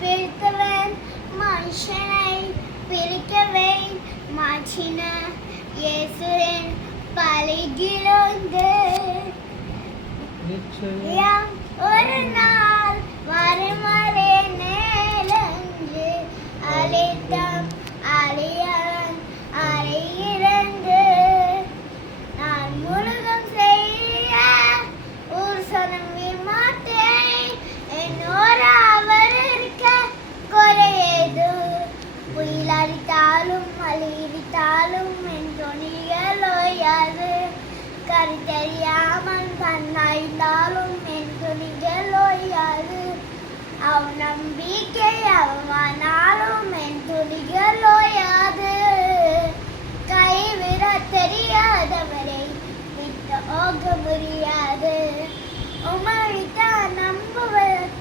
பிரித்தவன் மனுஷனை பிரிக்கவே மாற்றின இயேசுவின் பலியிலிருந்து நிச்சயம் ஒரு நாள் வருமரே நேலன்று அழைத்தம் அழியவன் அறையிறந்து நான் முழுதும் செய்ய ஒரு சனம் மாட்டேன் என்னோட அவர் இருக்க குறையது புயல் அடித்தாலும் அழித்தாலும் என் துணிகள் ஓயாது கருத்தறியாமல் கண்ணாய்ந்தாலும் என் துணிகள் ஓயாது அவன் நம்பிக்கை அவமானாலும் என் துணிகள் ஓயாது கைவிட தெரியாதவரை விட்டு போக முடியாது உமழித்தான் நம்புவது